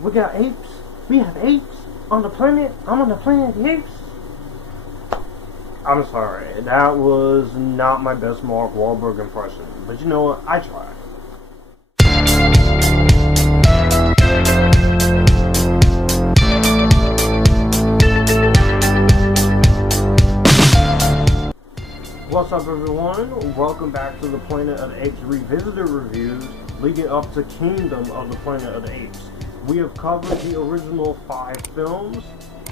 We got apes. We have apes on the planet. I'm on the planet of the apes. I'm sorry, that was not my best Mark Wahlberg impression. But you know what? I tried. What's up, everyone? Welcome back to the Planet of the Apes Revisited reviews leading up to Kingdom of the Planet of the Apes. We have covered the original 5 films,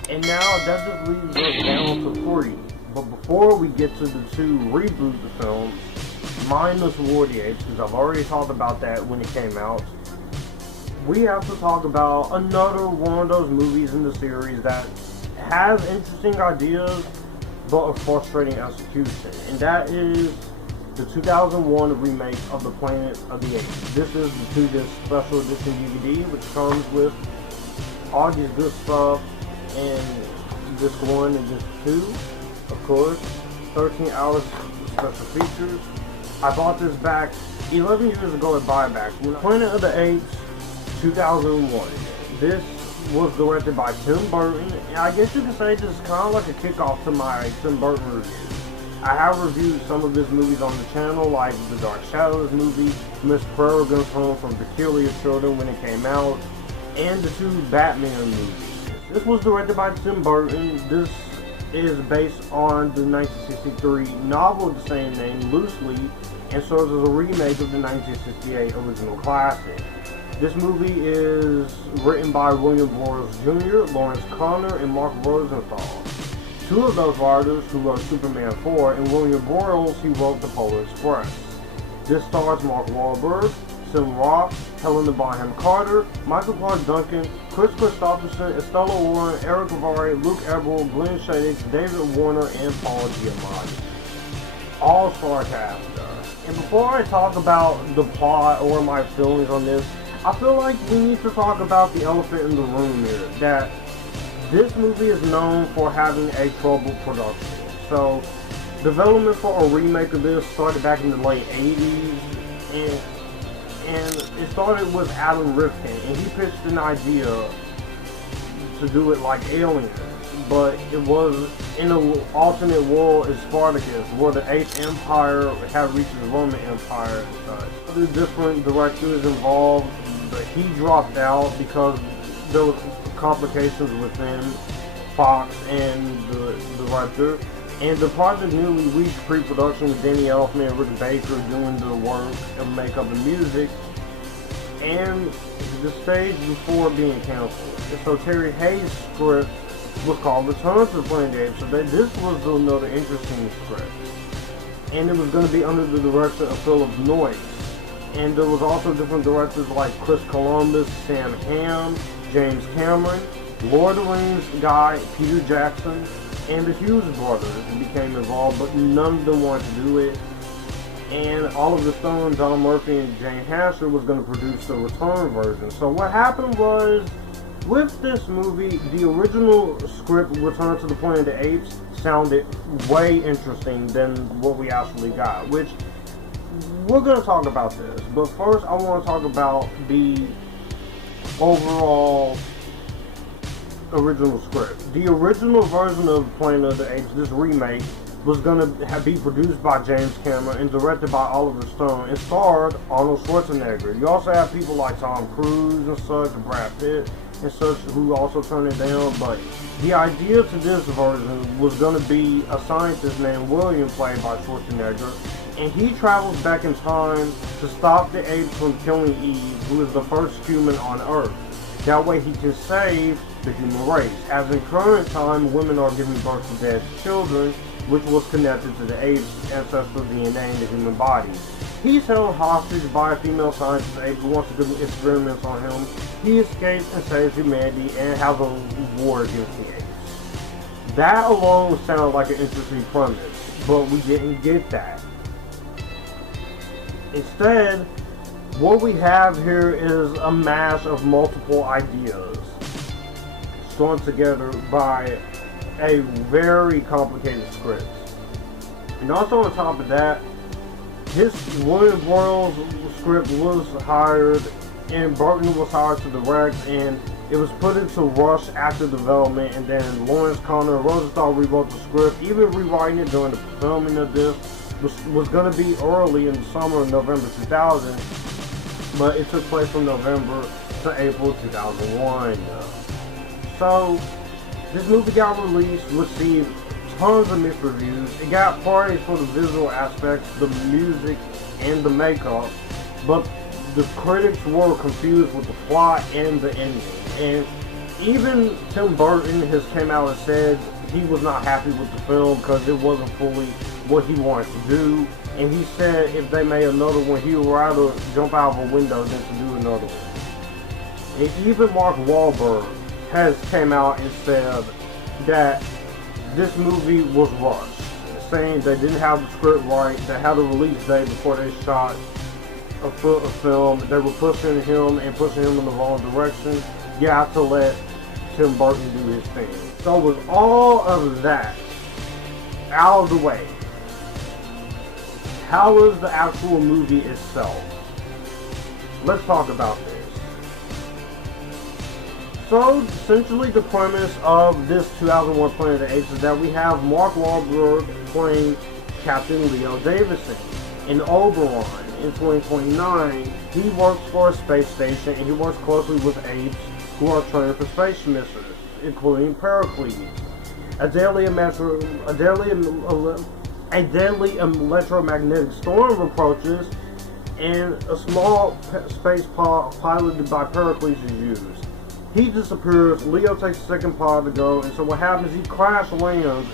and now that just leaves us down to 3. But before we get to the 2 reboot the films, minus War of the Apes, because I've already talked about that when it came out, we have to talk about another one of those movies in the series that has interesting ideas, but a frustrating execution, and that is the 2001 remake of The Planet of the Apes. This is the 2-disc special edition DVD, which comes with all these good stuff, and disc 1 and disc 2, of course, 13 hours of special features. I bought this back 11 years ago at Buyback. Planet of the Apes 2001. This was directed by Tim Burton, and I guess you could say this is kind of like a kickoff to my Tim Burton reviews. I have reviewed some of his movies on the channel, like the Dark Shadows movie, Miss Peregrine's Home from Peculiar Children when it came out, and the 2 Batman movies. This was directed by Tim Burton. This is based on the 1963 novel of the same name loosely, and serves as a remake of the 1968 original classic. This movie is written by William Burroughs Jr., Lawrence Connor, and Mark Rosenthal. 2 of those writers who wrote Superman 4, and William Burroughs, he wrote The Polar Express. This stars Mark Wahlberg, Tim Roth, Helena Bonham Carter, Michael Clark Duncan, Chris Christopherson, Estella Warren, Eric Avari, Luke Eberl, Glenn Shadix, David Warner, and Paul Giamatti. All-star cast. And before I talk about the plot or my feelings on this, I feel like we need to talk about the elephant in the room here, that this movie is known for having a troubled production. So, development for a remake of this started back in the late 80s, and it started with Adam Rifkin, and he pitched an idea to do it like Aliens, but it was in an alternate world as Spartacus, where the Ape Empire had reached the Roman Empire and such. The different directors involved, but he dropped out because there was complications within Fox and the director, and the project nearly reached pre-production with Danny Elfman and Rick Baker doing the work of makeup and music, and the stage before being canceled. So Terry Hayes' script was called Return to the Planet of the Apes, so this was another interesting script, and it was going to be under the direction of Philip Noyce. And there was also different directors like Chris Columbus, Sam Hamm, James Cameron, Lord of the Rings guy Peter Jackson, and the Hughes brothers became involved, but none of them wanted to do it. And Oliver Stone, John Murphy, and Jane Hasher was going to produce the return version. So what happened was, with this movie, the original script, Return to the Planet of the Apes, sounded way interesting than what we actually got, which we're going to talk about this, but first I want to talk about the overall original script. The original version of Planet of the Apes, this remake, was going to be produced by James Cameron and directed by Oliver Stone and starred Arnold Schwarzenegger. You also have people like Tom Cruise and such, Brad Pitt and such, who also turned it down, but the idea to this version was going to be a scientist named William, played by Schwarzenegger, and he travels back in time to stop the apes from killing Eve, who is the first human on Earth. That way he can save the human race, as in current time women are giving birth to dead children, which was connected to the apes' ancestral DNA in the human body. He's held hostage by a female scientist ape who wants to do experiments on him. He escapes and saves humanity and has a war against the apes. That alone sounded like an interesting premise, but we didn't get that. Instead, what we have here is a mash of multiple ideas strung together by a very complicated script. And also on top of that, William Burroughs' script was hired, and Burton was hired to direct, and It was put into rush after development, and then Lawrence Connor Rosenthal rewrote the script. Even rewriting it during the filming of this was going to be early in the summer of November 2000, but it took place from November to April 2001. So, this movie got released, received tons of mixed reviews. It got praise for the visual aspects, the music, and the makeup, but the critics were confused with the plot and the ending. And even Tim Burton has came out and said he was not happy with the film because it wasn't fully what he wanted to do. And he said if they made another one, he would rather jump out of a window than to do another one. And even Mark Wahlberg has came out and said that this movie was rushed, saying they didn't have the script right, they had a release date before they shot a film, they were pushing him in the wrong direction. You have to let Tim Burton do his thing. So with all of that out of the way, how is the actual movie itself? Let's talk about this. So, essentially the premise of this 2001 Planet of the Apes is that we have Mark Wahlberg playing Captain Leo Davidson. In Oberon, in 2029, he works for a space station and he works closely with apes who are trained for space missions, including Pericles. A deadly electromagnetic storm approaches, and a small space pod piloted by Pericles is used. He disappears, Leo takes a second pod to go, and so what happens, he crash lands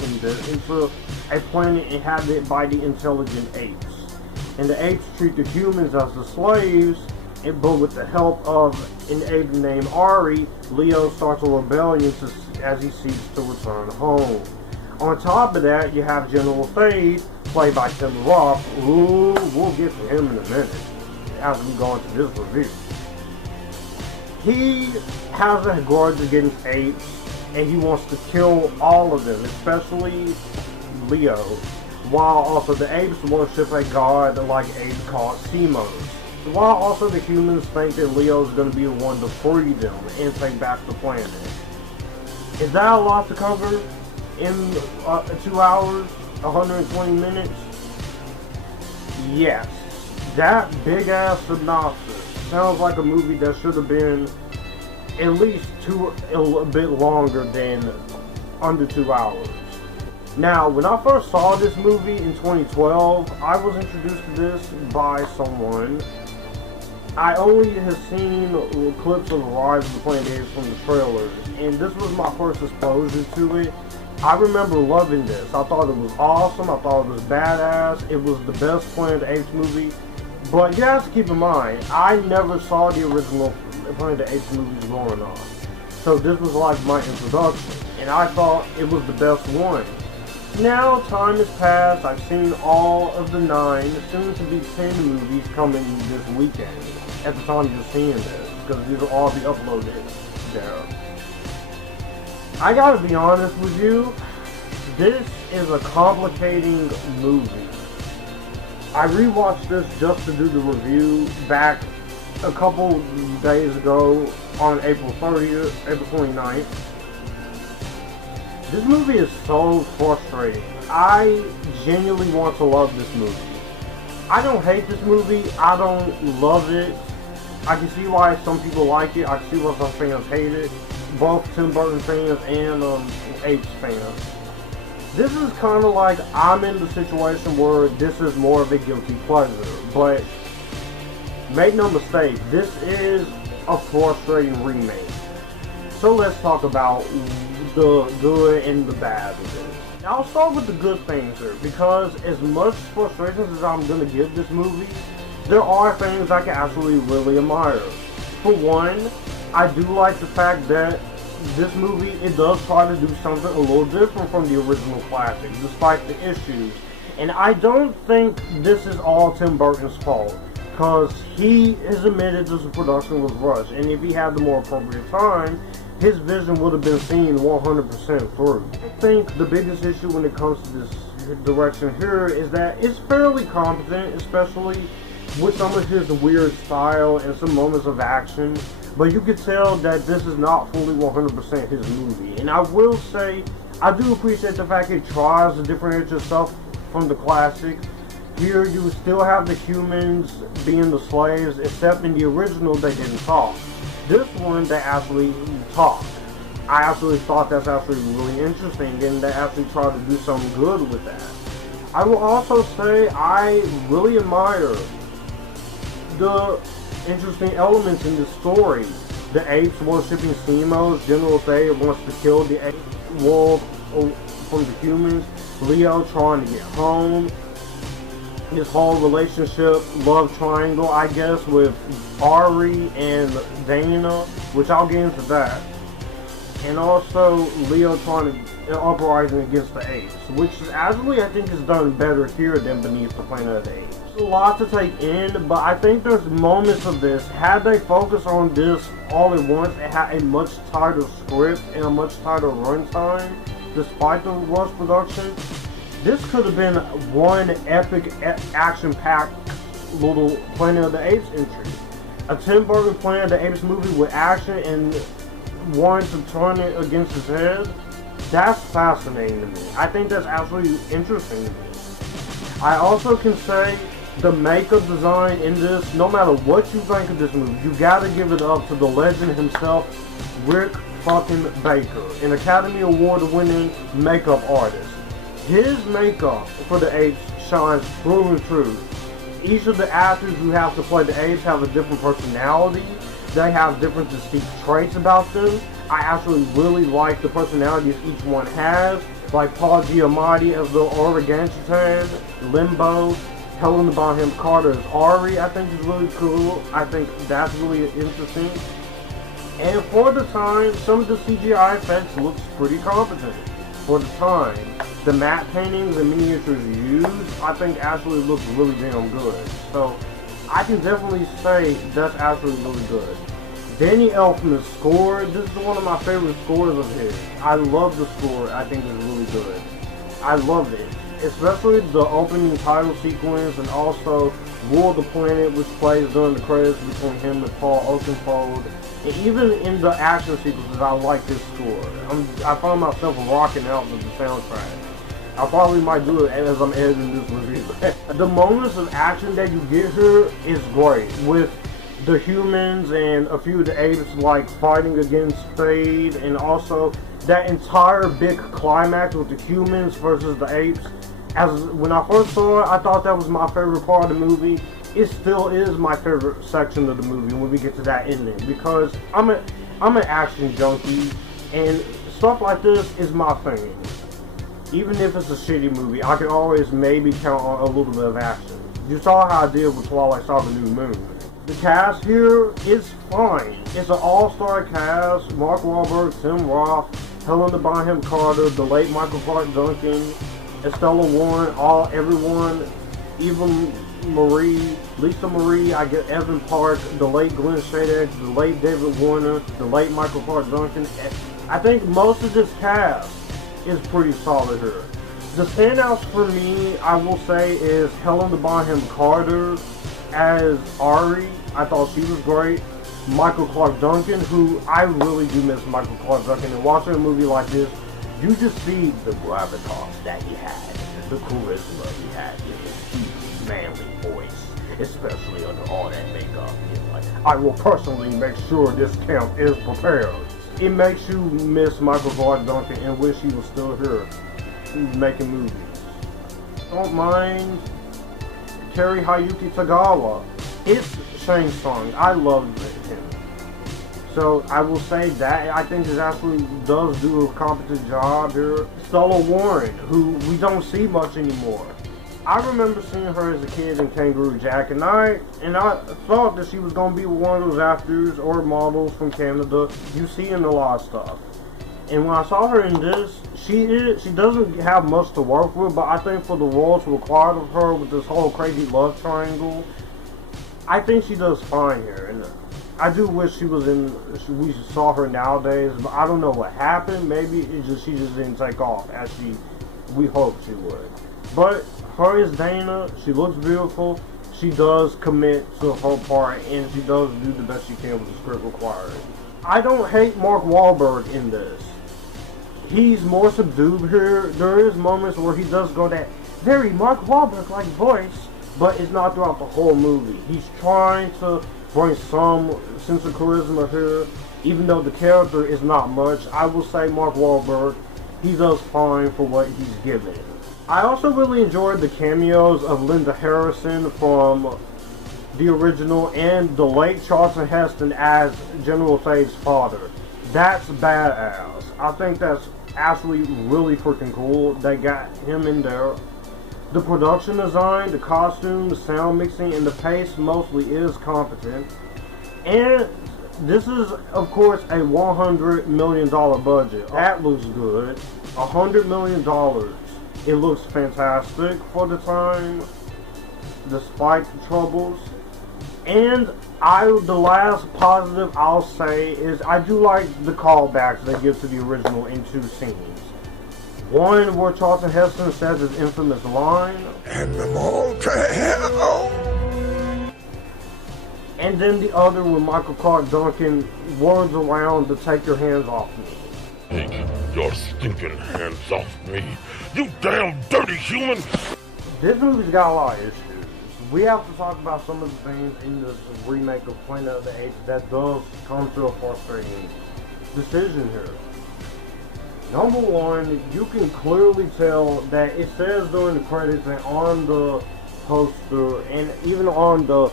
into a planet inhabited by the intelligent apes. And the apes treat the humans as the slaves, but with the help of an ape named Ari, Leo starts a rebellion as he seeks to return home. On top of that, you have General Thade, played by Tim Burton. Ooh, we'll get to him in a minute as we go into this review. He has a grudge against apes, and he wants to kill all of them, especially Leo, while also the apes worship a god like apes called Sypnosis. While also the humans think that Leo is going to be the one to free them and take back the planet. Is that a lot to cover in 2 hours, 120 minutes? Yes. That big ass synopsis sounds like a movie that should have been at least a bit longer than under 2 hours. Now, when I first saw this movie in 2012, I was introduced to this by someone. I only had seen clips of the Rise of the Planet of the Apes from the trailers, and this was my first exposure to it. I remember loving this. I thought it was awesome. I thought it was badass. It was the best Planet of the Apes movie. But you have to keep in mind, I never saw the original Planet of the Apes movies growing up. So this was like my introduction, and I thought it was the best one. Now, time has passed. I've seen all of the 9, soon to be 10 movies coming this weekend. At the time you're seeing this, because these will all be uploaded there. I gotta be honest with you, this is a complicating movie. I rewatched this just to do the review back a couple days ago on April 30th, April 29th. This movie is so frustrating. I genuinely want to love this movie. I don't hate this movie. I don't love it. I can see why some people like it. I can see why some fans hate it. Both Tim Burton fans and Apes fans. This is kind of like I'm in the situation where this is more of a guilty pleasure. But make no mistake, this is a frustrating remake. So let's talk about the good and the bad of this. Now, I'll start with the good things here, because as much frustrations as I'm going to give this movie, there are things I can actually really admire. For one, I do like the fact that this movie, it does try to do something a little different from the original classic, despite the issues. And I don't think this is all Tim Burton's fault, because he has admitted that the production was rushed, and if he had the more appropriate time, his vision would have been seen 100% through. I think the biggest issue when it comes to this direction here is that it's fairly competent, especially with some of his weird style and some moments of action, but you could tell that this is not fully 100% his movie. And I will say, I do appreciate the fact it tries to differentiate itself from the classic. Here you still have the humans being the slaves, except in the original they didn't talk. This one they actually talk. I actually thought that's actually really interesting, and they actually tried to do something good with that. I will also say I really admire the interesting elements in the story. The apes worshipping Semos, General Thade wants to kill the ape world from the humans, Leo trying to get home, his whole relationship, love triangle, I guess, with Ari and Dana, which I'll get into that. And also Leo trying to uprising against the apes, which is actually I think is done better here than Beneath the Planet of the Apes. A lot to take in, but I think there's moments of this. Had they focused on this all at once, it had a much tighter script and a much tighter runtime, despite the rush production. This could have been one epic, action-packed little Planet of the Apes entry. A Tim Burton Planet of the Apes movie with action and wanting to turn it against his head. That's fascinating to me. I think that's absolutely interesting to me. I also can say the makeup design in this, no matter what you think of this movie, you gotta give it up to the legend himself, Rick fucking Baker, an Academy Award winning makeup artist. His makeup for the apes shines through and through. Each of the actors who have to play the apes have a different personality. They have different distinct traits about them. I actually really like the personalities each one has. Like Paul Giamatti as the orangutan, Limbo, Helena Bonham Carter as Ari, I think is really cool. I think that's really interesting. And for the time, some of the CGI effects looks pretty competent. For the time, the matte paintings and miniatures used, I think actually looks really damn good. So I can definitely say that's actually really good. Danny Elfman's score, this is one of my favorite scores of his. I love the score, I think it's really good. I love it. Especially the opening title sequence and also War of the Planet, which plays during the credits between him and Paul Oakenfold. And even in the action sequences, I like this score. I find myself rocking out with the soundtrack. I probably might do it as I'm editing this review. The moments of action that you get here is great, with the humans and a few of the apes like fighting against Thade, and also that entire big climax with the humans versus the apes. As when I first saw it, I thought that was my favorite part of the movie. It still is my favorite section of the movie when we get to that ending, because I'm an action junkie, and stuff like this is my thing. Even if it's a shitty movie, I can always maybe count on a little bit of action. You saw how I did with Twilight Saw the New Moon. The cast here is fine. It's an all-star cast. Mark Wahlberg, Tim Roth, Helena Bonham Carter, the late Michael Clark Duncan, Estella Warren, everyone, Eva Marie, Lisa Marie, I get Evan Park, the late Glenn Shadegg, the late David Warner, the late Michael Clark Duncan. I think most of this cast is pretty solid here. The standouts for me, I will say, is Helena Bonham Carter as Ari. I thought she was great. Michael Clark Duncan, who I really do miss Michael Clark Duncan. And watching a movie like this, you just see the gravitas that he had, the charisma he had in his deep, manly voice, especially under all that makeup. He's like, I will personally make sure this camp is prepared. It makes you miss Michael Clark Duncan and wish he was still here making movies. Don't mind Terry Hayuki Tagawa. It's Shane Song. I love him. So I will say that I think he actually does do a competent job here. Stella Warren, who we don't see much anymore. I remember seeing her as a kid in Kangaroo Jack, and I thought that she was going to be one of those actors or models from Canada you see in a lot of stuff. And when I saw her in this, she doesn't have much to work with, but I think for the roles required of her with this whole crazy love triangle, I think she does fine here. And I do wish we saw her nowadays, but I don't know what happened. Maybe she just didn't take off as we hoped she would. But her as Dana, she looks beautiful. she does commit to her part, and she does do the best she can with the script required. I don't hate Mark Wahlberg in this. He's more subdued here. There is moments where he does go that very Mark Wahlberg-like voice, but it's not throughout the whole movie. He's trying to bring some sense of charisma here, even though the character is not much. I will say Mark Wahlberg, he does fine for what he's given. I also really enjoyed the cameos of Linda Harrison from the original and the late Charlton Heston as General Thade's father. That's badass. I think that's actually really freaking cool. They got him in there. The production design, the costumes, sound mixing, and the pace mostly is competent. And this is, of course, a $100 million budget. That looks good. $100 million. It looks fantastic for the time, despite the troubles. And the last positive I'll say is I do like the callbacks they give to the original in two scenes. One where Charlton Heston says his infamous line, "And them all to hell." And then the other where Michael Clark Duncan whirls around to "take your hands off me." Take your stinking hands off me, you damn dirty human! This movie's got a lot of issues. We have to talk about some of the things in this remake of Planet of the Apes that does come to a frustrating decision here. Number one, you can clearly tell that it says during the credits and on the poster and even on the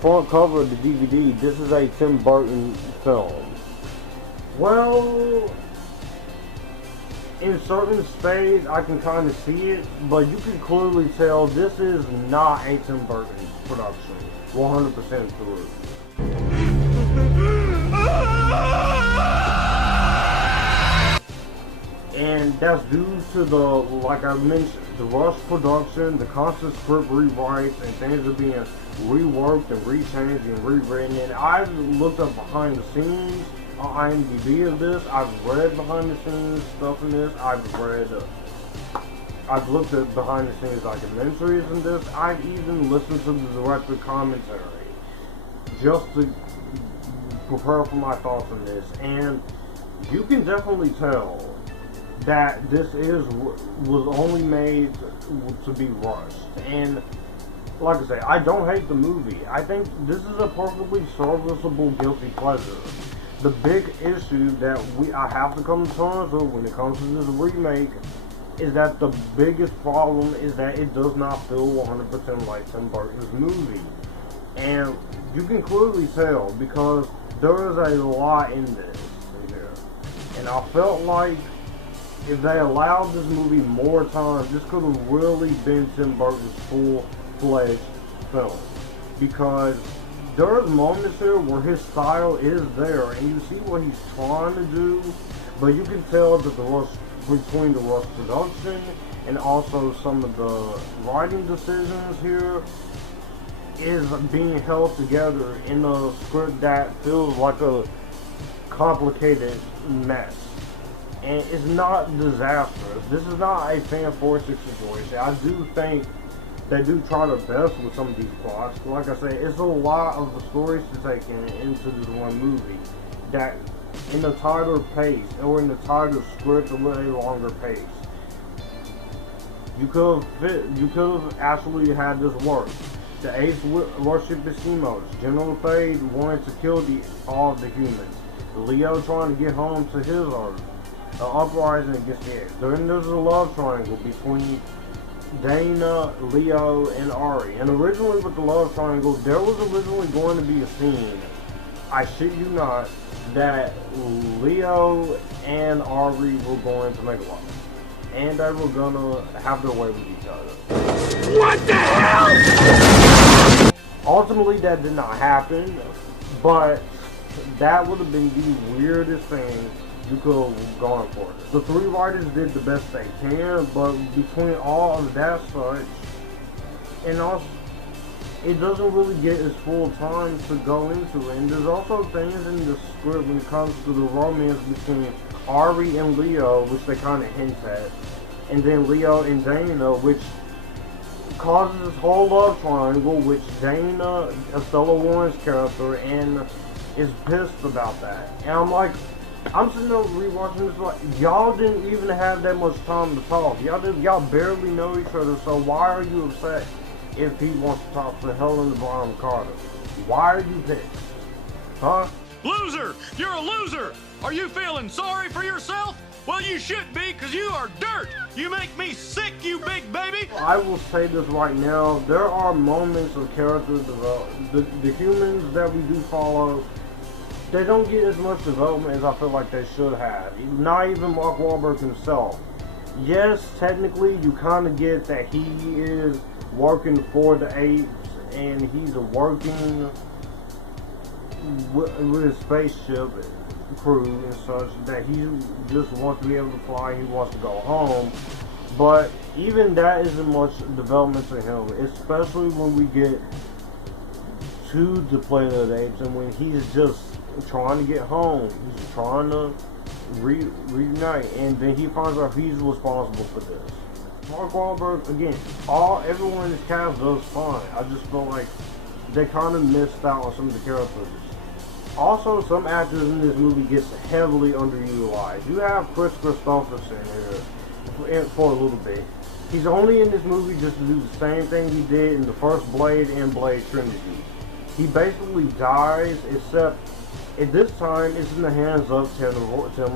front cover of the DVD, this is a Tim Burton film. Well, in certain states I can kind of see it, but you can clearly tell this is not a Tim Burton production, 100% through. And that's due to the, like I mentioned, the rush production, the constant script rewrites, and things are being reworked and rechanged and rewritten. And I've looked up behind the scenes on IMDb of this. I've read behind the scenes stuff in this. I've looked at behind the scenes documentaries in this. I've even listened to the director commentary just to prepare for my thoughts on this. And you can definitely tell that this was only made to be rushed. And like I say, I don't hate the movie. I think this is a perfectly serviceable guilty pleasure. The big issue that I have to come to terms with when it comes to this remake is that the biggest problem is that it does not feel 100% like Tim Burton's movie. And you can clearly tell because there is a lot in this here. And I felt like if they allowed this movie more time, this could have really been Tim Burton's full-fledged film. Because there's moments here where his style is there, and you see what he's trying to do, but you can tell that the rush between the rush production and also some of the writing decisions here is being held together in a script that feels like a complicated mess. And it's not disastrous. This is not a fan-forcing situation. I do think they do try their best with some of these plots. Like I say, it's a lot of the stories to take into this one movie that in a tighter pace or in a tighter script or with a longer pace, you could have actually had this work. The Apes worship the Sypnosis. General Thade wanted to kill all of the humans. Leo trying to get home to his Earth. An uprising against the Apes. Then there's a love triangle between Dana, Leo, and Ari. And originally with the love triangle, there was originally going to be a scene, I shit you not, that Leo and Ari were going to make love. And they were gonna have their way with each other. What the hell? Ultimately that did not happen, but that would have been the weirdest thing you could have gone for. The three writers did the best they can, but between all of that such, and also, it doesn't really get its full time to go into it. And there's also things in the script when it comes to the romance between Ari and Leo, which they kind of hint at, and then Leo and Dana, which causes this whole love triangle, which Dana, Estella Warren's character, and is pissed about that. And I'm like, I'm sitting there rewatching this like, y'all didn't even have that much time to talk. Y'all barely know each other, so why are you upset if he wants to talk to Helena Bonham Carter? Why are you pissed? Huh? Loser! You're a loser! Are you feeling sorry for yourself? Well, you should be, because you are dirt! You make me sick, you big baby! I will say this right now, there are moments of character development. The humans that we do follow, they don't get as much development as I feel like they should have. Not even Mark Wahlberg himself. Yes, technically, you kind of get that he is working for the Apes, and he's working with his spaceship crew and such, that he just wants to be able to fly, he wants to go home. But even that isn't much development to him, especially when we get to the Planet of the Apes and when he's just trying to get home. He's trying to reunite, and then he finds out he's responsible for this. Mark Wahlberg, again, everyone in this cast does fine. I just feel like they kind of missed out on some of the characters. Also, some actors in this movie gets heavily underutilized. You have Chris Christopherson here for a little bit. He's only in this movie just to do the same thing he did in the first Blade and Blade Trinity. He basically dies, except at this time it's in the hands of Tim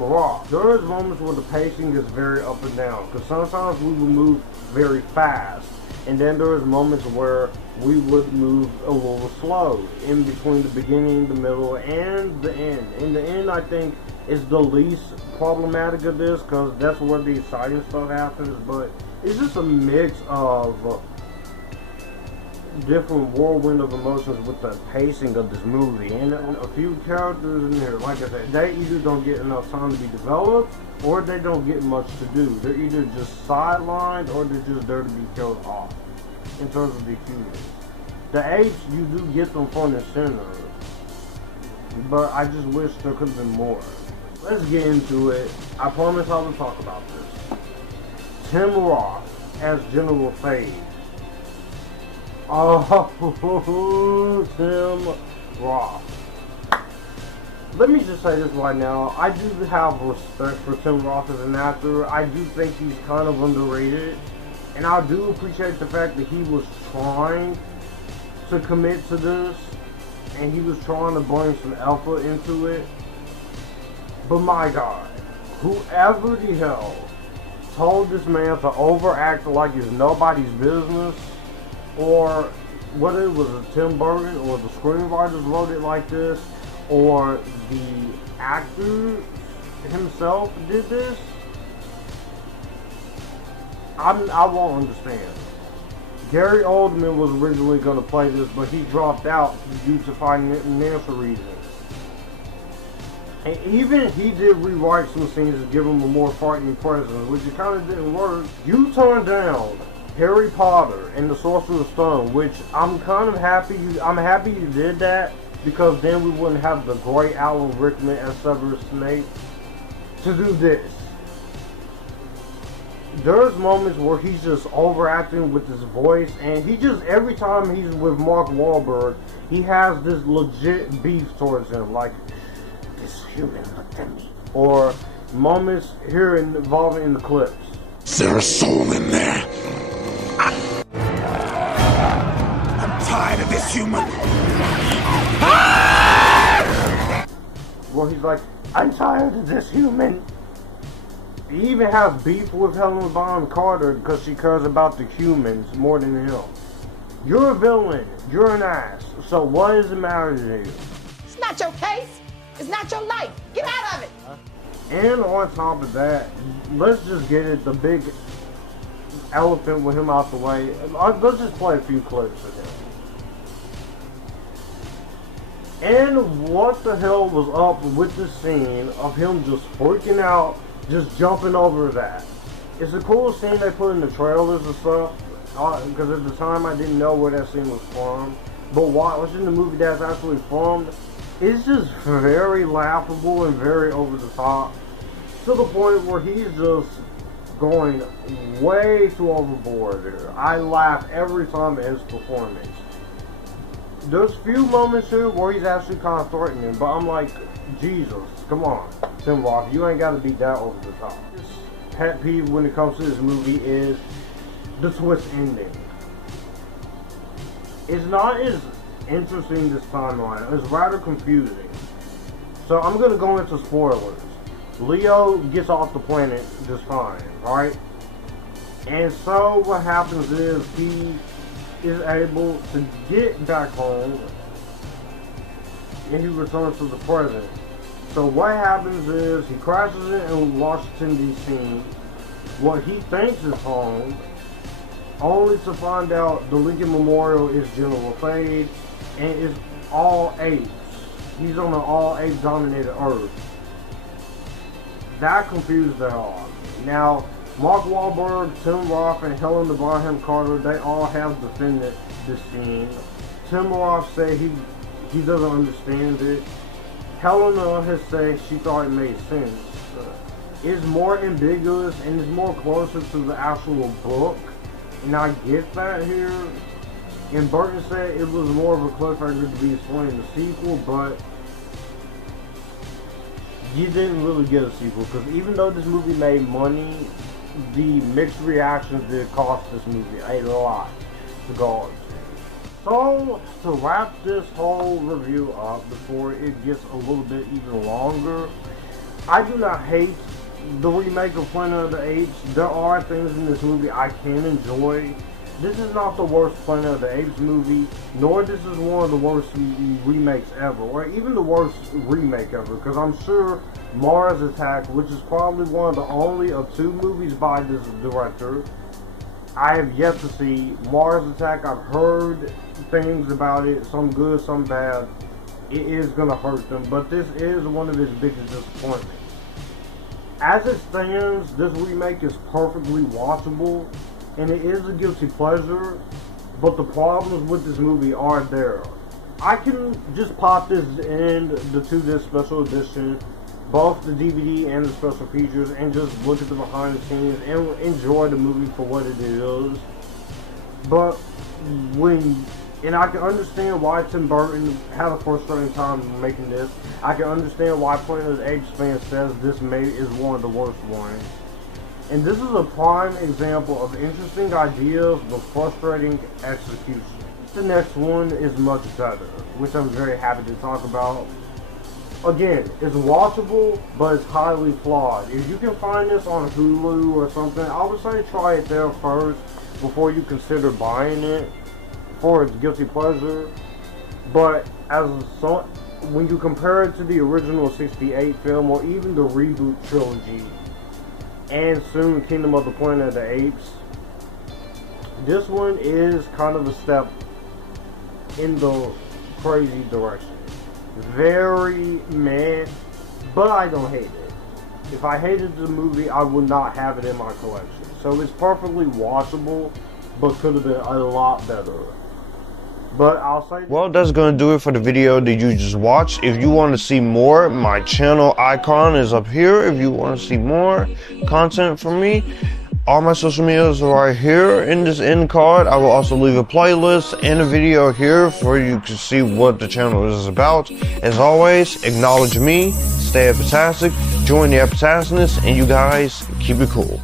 Roth. There is moments where the pacing is very up and down, because sometimes we will move very fast, and then there is moments where we would move a little slow in between the beginning, the middle, and the end. In the end, I think, is the least problematic of this, because that's where the exciting stuff happens, but it's just a mix of different whirlwind of emotions with the pacing of this movie. And a few characters in here, like I said, they either don't get enough time to be developed, or they don't get much to do. They're either just sidelined, or they're just there to be killed off, in terms of the humans. The Apes, you do get them front and center, but I just wish there could have been more. Let's get into it. I promise I will talk about this. Tim Roth as General Thade. Oh, Tim Roth. Let me just say this right now. I do have respect for Tim Roth as an actor. I do think he's kind of underrated. And I do appreciate the fact that he was trying to commit to this. And he was trying to bring some effort into it. But my God, whoever the hell told this man to overact like it's nobody's business, or whether it was a Tim Burton or the screenwriters wrote it like this, or the actor himself did this, I won't understand. Gary Oldman was originally going to play this, but he dropped out due to financial reasons. And even he did rewrite some scenes to give him a more frightening presence, which it kind of didn't work. You turned down Harry Potter and the Sorcerer's Stone, which I'm kind of happy. I'm happy you did that, because then we wouldn't have the great Alan Rickman as Severus Snape to do this. There's moments where he's just overacting with his voice, and he just, every time he's with Mark Wahlberg, he has this legit beef towards him, like, this human looked at me. Or moments here involving in the clips. Is there a soul in there? I'm tired of this human. Well, he's like, I'm tired of this human. He even has beef with Helena Bonham Carter because she cares about the humans more than him. You're a villain. You're an ass. So what does it matter to you? It's not your case. It's not your life. Get out of it. And on top of that, let's just get it, the big elephant with him out the way. Let's just play a few clips of him. And what the hell was up with the scene of him just freaking out, just jumping over that? It's a cool scene they put in the trailers and stuff, because at the time I didn't know where that scene was from. But watching the movie that's actually filmed, it's just very laughable and very over the top, to the point where he's just going way too overboard here. I laugh every time at his performance. There's few moments here where he's actually kind of threatening, but I'm like, Jesus, come on, Tim Roth, you ain't got to be that over the top. This pet peeve when it comes to this movie is the twist ending. It's not as interesting this timeline. It's rather confusing. So I'm gonna go into spoilers. Leo gets off the planet just fine, alright? And so what happens is he is able to get back home and he returns to the present. So what happens is he crashes in Washington DC, what he thinks is home, only to find out the Lincoln Memorial is General Thade and it's all apes. He's on an all ape dominated Earth. That confused the hell out of me. Now, Mark Wahlberg, Tim Roth, and Helena Bonham Carter, they all have defended this scene. Tim Roth said he doesn't understand it. Helena has said she thought it made sense. It's more ambiguous and it's more closer to the actual book, and I get that here. And Burton said it was more of a cliffhanger to be explained in the sequel, but you didn't really get a sequel, because even though this movie made money, the mixed reactions did cost this movie a lot to go on. So, to wrap this whole review up before it gets a little bit even longer, I do not hate the remake of Planet of the Apes. There are things in this movie I can enjoy. This is not the worst Planet of the Apes movie, nor this is one of the worst remakes ever, or even the worst remake ever, because I'm sure Mars Attack, which is probably one of the only of two movies by this director, I have yet to see. Mars Attack, I've heard things about it, some good, some bad. It is going to hurt them, but this is one of his biggest disappointments. As it stands, this remake is perfectly watchable, and it is a guilty pleasure, but the problems with this movie are there. I can just pop this in the 2-disc special edition, both the DVD and the special features, and just look at the behind the scenes and enjoy the movie for what it is. But and I can understand why Tim Burton had a frustrating time making this. I can understand why Planet of the Apes fans says this is one of the worst ones. And this is a prime example of interesting ideas but frustrating execution. The next one is much better, which I'm very happy to talk about. Again, it's watchable, but it's highly flawed. If you can find this on Hulu or something, I would say try it there first before you consider buying it for its guilty pleasure. But when you compare it to the original '68 film or even the reboot trilogy, and soon Kingdom of the Planet of the Apes, this one is kind of a step in the crazy direction. Very meh, but I don't hate it. If I hated the movie, I would not have it in my collection. So it's perfectly watchable, but could have been a lot better. But I'll say, well, that's gonna do it for the video that you just watched. If you want to see more, my channel icon is up here. If you want to see more content from me, all my social medias are right here in this end card. I will also leave a playlist and a video here for you to see what the channel is about. As always, acknowledge me, stay epictastic, join the Epictasticness, and you guys keep it cool.